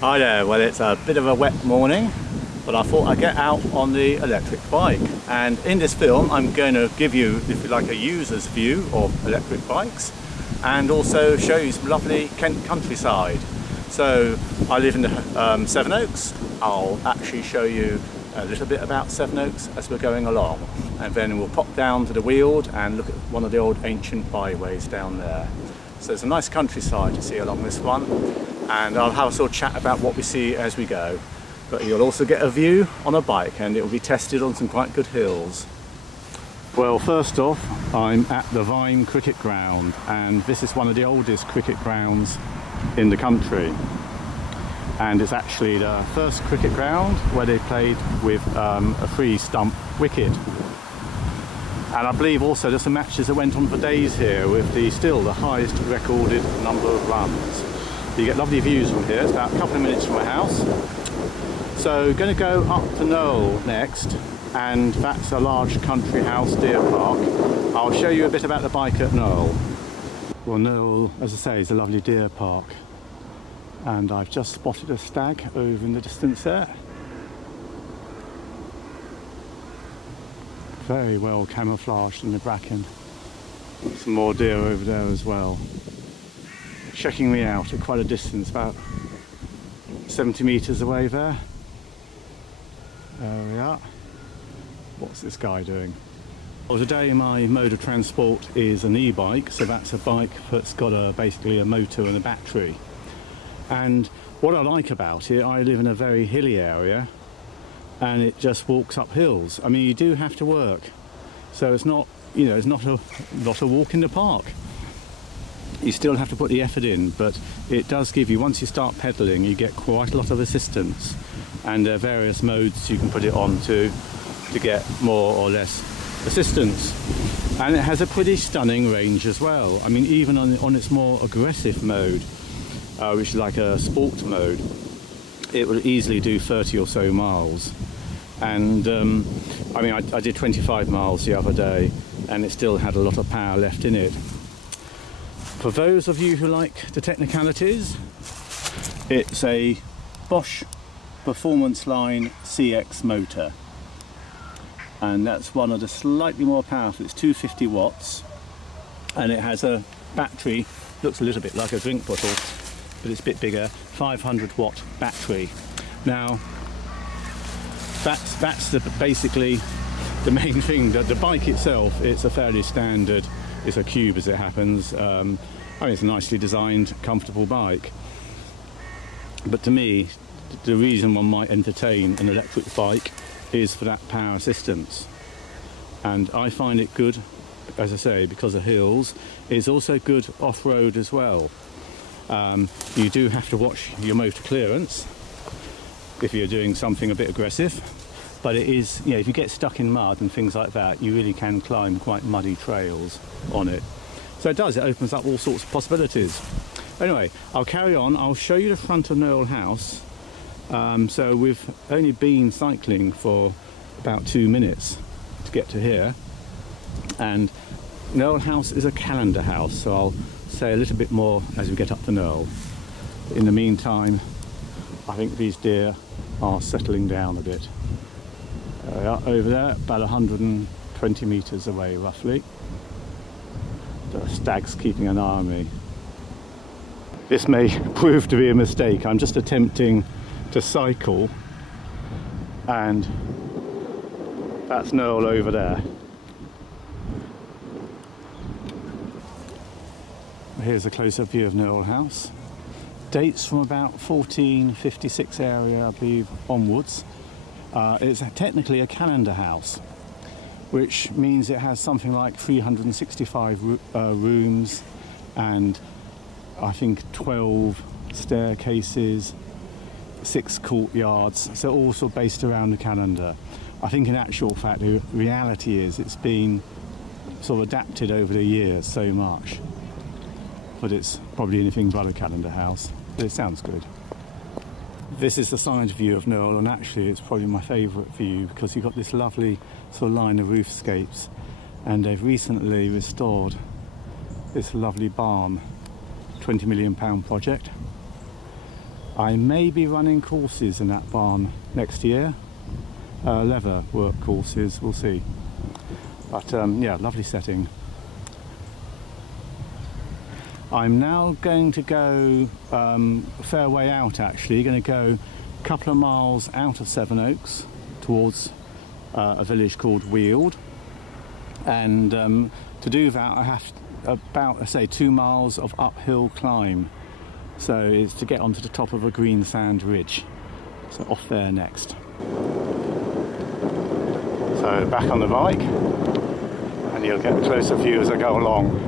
Hi there, well it's a bit of a wet morning, but I thought I'd get out on the electric bike. And in this film I'm going to give you, if you like, a user's view of electric bikes and also show you some lovely Kent countryside. So I live in the Sevenoaks. I'll actually show you a little bit about Sevenoaks as we're going along, and then we'll pop down to the Weald and look at one of the old ancient byways down there. So there's a nice countryside to see along this one, and I'll have a sort of chat about what we see as we go. But you'll also get a view on a bike, and it will be tested on some quite good hills. Well, first off, I'm at the Vine cricket ground, and this is one of the oldest cricket grounds in the country. And it's actually the first cricket ground where they played with a free stump wicket. And I believe also there's some matches that went on for days here with still the highest recorded number of runs. You get lovely views from here. It's about a couple of minutes from my house. So going to go up to Knole next, and that's a large country house deer park. I'll show you a bit about the bike at Knole. Well, Knole, as I say, is a lovely deer park. And I've just spotted a stag over in the distance there. Very well camouflaged in the bracken. Some more deer over there as well. Checking me out at quite a distance, about 70 metres away there. There we are. What's this guy doing? Well, today my mode of transport is an e-bike, so that's a bike that's got basically a motor and a battery. And what I like about it, I live in a very hilly area and it just walks up hills. I mean, you do have to work, so it's not, you know, it's not a walk in the park. You still have to put the effort in, but it does give you, once you start pedalling, you get quite a lot of assistance, and there are various modes you can put it on to get more or less assistance. And it has a pretty stunning range as well. I mean, even on its more aggressive mode, which is like a sport mode, it will easily do 30 or so miles. And I mean, I did 25 miles the other day, and it still had a lot of power left in it. For those of you who like the technicalities, it's a Bosch Performance Line CX motor, and that's one of the slightly more powerful. It's 250 watts, and it has a battery, looks a little bit like a drink bottle, but it's a bit bigger, 500 watt battery. Now that's basically the main thing. The bike itself, it's a fairly standard, it's a cube as it happens. I mean, it's a nicely designed, comfortable bike. But to me, the reason one might entertain an electric bike is for that power assistance. And I find it good, as I say, because of hills. It's also good off-road as well. You do have to watch your motor clearance if you're doing something a bit aggressive, but it is, you know, if you get stuck in mud and things like that, you really can climb quite muddy trails on it. So it opens up all sorts of possibilities. Anyway, I'll carry on. I'll show you the front of Knole House. So we've only been cycling for about 2 minutes to get to here, and Knole House is a calendar house, so I'll say a little bit more as we get up to Knole. In the meantime, I think these deer are settling down a bit. There they are over there, about 120 metres away roughly. The stag's keeping an eye on me. This may prove to be a mistake. I'm just attempting to cycle, and that's Knole over there. Here's a close-up view of Knole House. Dates from about 1456 area, I believe, onwards. It's technically a calendar house, which means it has something like 365 rooms, and I think 12 staircases, 6 courtyards, so all sort of based around the calendar. I think in actual fact the reality is it's been sort of adapted over the years so much, but it's probably anything but a calendar house, but it sounds good. This is the side view of Knole, and actually it's probably my favourite view because you've got this lovely sort of line of roofscapes, and they've recently restored this lovely barn, £20 million project. I may be running courses in that barn next year, leather work courses, we'll see. But yeah, lovely setting. I'm now going to go a fair way out actually, going to go a couple of miles out of Sevenoaks towards a village called Weald, and to do that I have about, I say, 2 miles of uphill climb, so it's to get onto the top of a green sand ridge, so off there next. So back on the bike, and you'll get a closer view as I go along.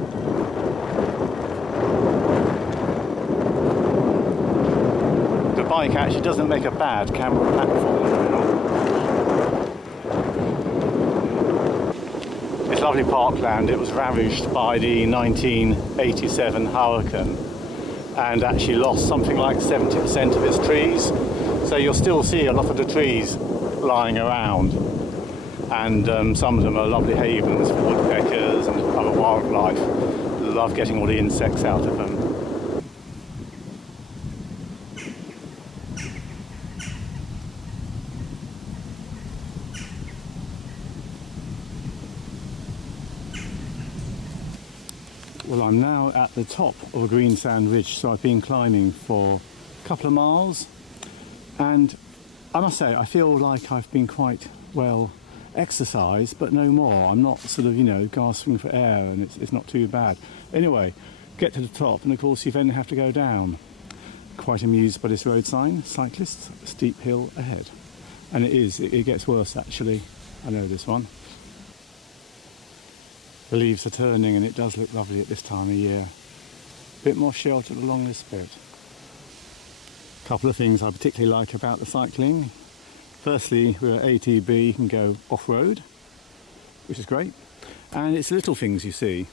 The bike actually doesn't make a bad camera platform. It's lovely parkland. It was ravaged by the 1987 hurricane and actually lost something like 70% of its trees. So you'll still see a lot of the trees lying around, and some of them are lovely havens for woodpeckers and other wildlife. Love getting all the insects out of them. Well, I'm now at the top of a green sand ridge, so I've been climbing for a couple of miles, and I must say I feel like I've been quite well exercised, but no more. I'm not sort of, you know, gasping for air, and it's not too bad. Anyway, get to the top, and of course you then have to go down. Quite amused by this road sign, cyclists, steep hill ahead. And it gets worse actually. I know this one. The leaves are turning and it does look lovely at this time of year. A bit more sheltered along this bit. A couple of things I particularly like about the cycling. Firstly, we're at ATB, you can go off-road, which is great. And it's little things you see.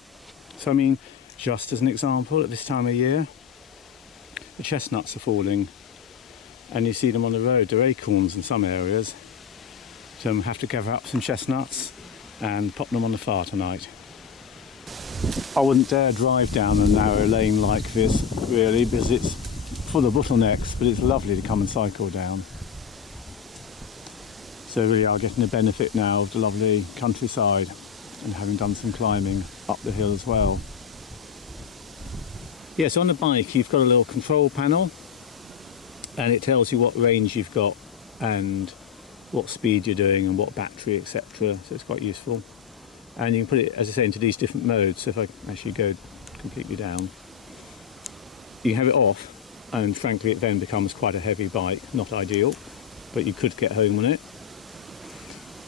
So I mean, just as an example, at this time of year, the chestnuts are falling and you see them on the road. They're acorns in some areas. So I have to gather up some chestnuts and pop them on the fire tonight. I wouldn't dare drive down a narrow lane like this, really, because it's full of bottlenecks, but it's lovely to come and cycle down. So really are getting the benefit now of the lovely countryside and having done some climbing up the hill as well. Yeah, so on the bike you've got a little control panel and it tells you what range you've got and what speed you're doing and what battery, etc. So it's quite useful. And you can put it, as I say, into these different modes. So if I actually go completely down, you can have it off, and frankly it then becomes quite a heavy bike. Not ideal, but you could get home on it.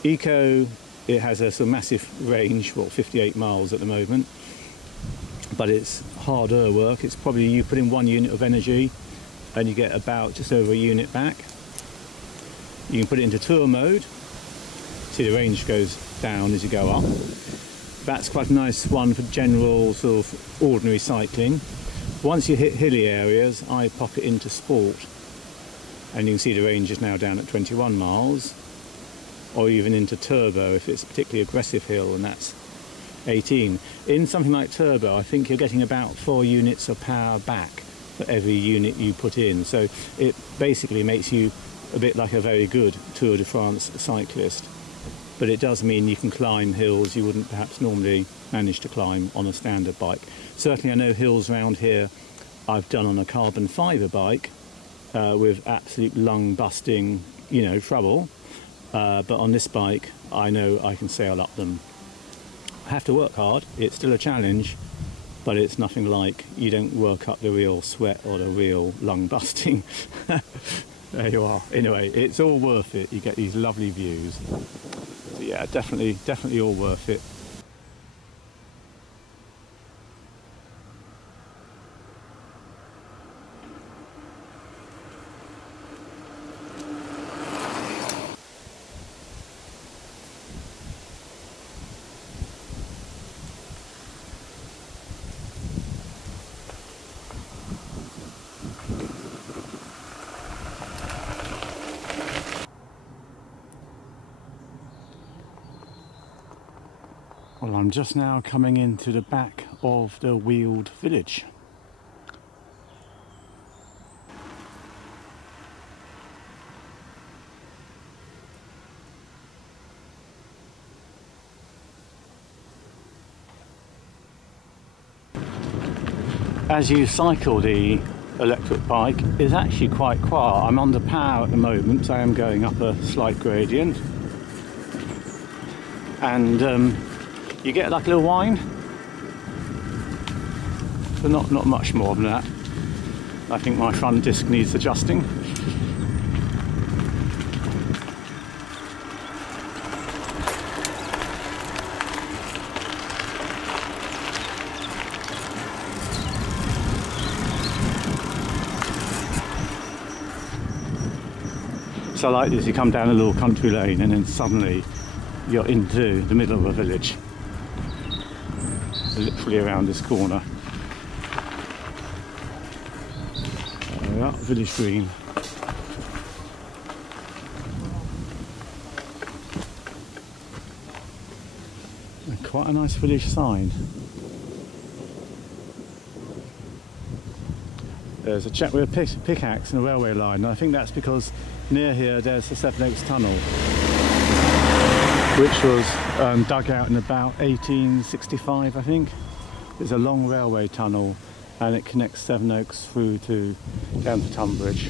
Eco, it has a sort of massive range, what, 58 miles at the moment, but it's harder work. It's probably, you put in 1 unit of energy and you get about just over a unit back. You can put it into tour mode. See, the range goes down as you go up. That's quite a nice one for general sort of ordinary cycling. Once you hit hilly areas, I pop it into sport, and you can see the range is now down at 21 miles, or even into turbo if it's a particularly aggressive hill, and that's 18. In something like turbo, I think you're getting about 4 units of power back for every unit you put in, so it basically makes you a bit like a very good Tour de France cyclist. But it does mean you can climb hills you wouldn't perhaps normally manage to climb on a standard bike. Certainly I know hills around here I've done on a carbon fibre bike with absolute lung busting, you know, trouble. But on this bike I know I can sail up them. I have to work hard, it's still a challenge, but it's nothing like, you don't work up the real sweat or the real lung busting. There you are. Anyway, it's all worth it. You get these lovely views. So yeah, definitely all worth it. Well, I'm just now coming into the back of the Weald village. as you cycle the electric bike, is actually quite quiet. I'm under power at the moment, so I am going up a slight gradient, and you get like a little whine, but not much more than that. I think my front disc needs adjusting. So like this, you come down a little country lane and then suddenly you're into the middle of a village, literally around this corner. There we are, village green. And quite a nice village sign. There's a chap with a pickaxe and a railway line, and I think that's because near here there's the Sevenoaks tunnel, which was dug out in about 1865, I think. It's a long railway tunnel and it connects Sevenoaks through to down to Tunbridge.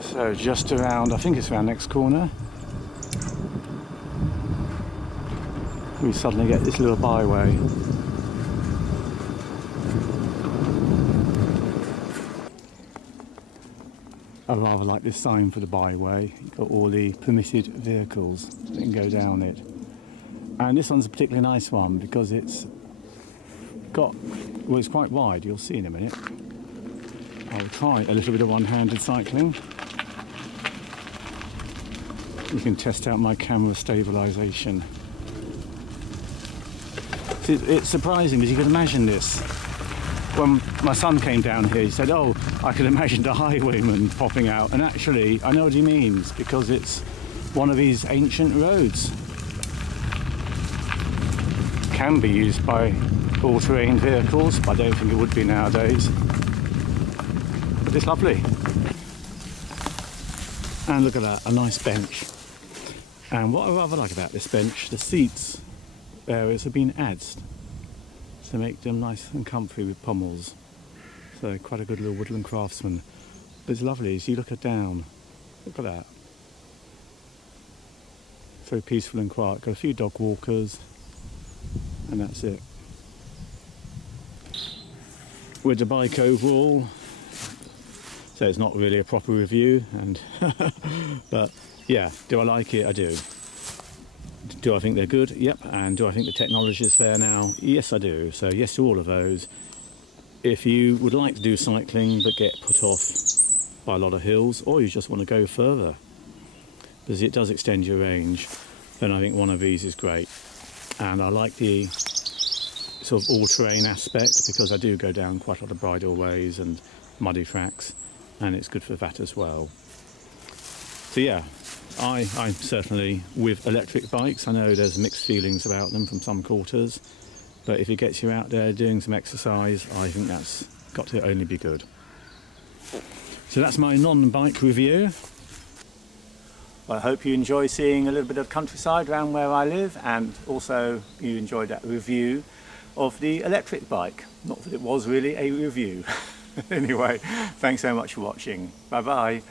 So just around, I think it's around next corner, we suddenly get this little byway. I rather like this sign for the byway. You've got all the permitted vehicles that can go down it. And this one's a particularly nice one because it's got, well, it's quite wide, you'll see in a minute. I'll try a little bit of one-handed cycling. You can test out my camera stabilisation. It's surprising because you can imagine this. When my son came down here, he said, oh, I could imagine the highwayman popping out. And actually, I know what he means, because it's one of these ancient roads. Can be used by all-terrain vehicles, but I don't think it would be nowadays. But it's lovely. And look at that, a nice bench. And what I rather like about this bench, the seats areas have been adzed to make them nice and comfy with pommels. So quite a good little woodland craftsman. But it's lovely as you look down. Look at that. So peaceful and quiet. Got a few dog walkers, and that's it. With the bike overall, so it's not really a proper review, and but yeah, do I like it? I do. Do I think they're good? Yep. And do I think the technology is fair now? Yes, I do. So yes to all of those. If you would like to do cycling but get put off by a lot of hills, or you just want to go further because it does extend your range, then I think one of these is great. And I like the sort of all-terrain aspect because I do go down quite a lot of bridle ways and muddy tracks, and it's good for that as well. So yeah, I'm certainly with electric bikes. I know there's mixed feelings about them from some quarters, but if it gets you out there doing some exercise, I think that's got to only be good. So that's my non-bike review. Well, I hope you enjoy seeing a little bit of countryside around where I live, and also you enjoyed that review of the electric bike. Not that it was really a review. Anyway, thanks so much for watching. Bye bye.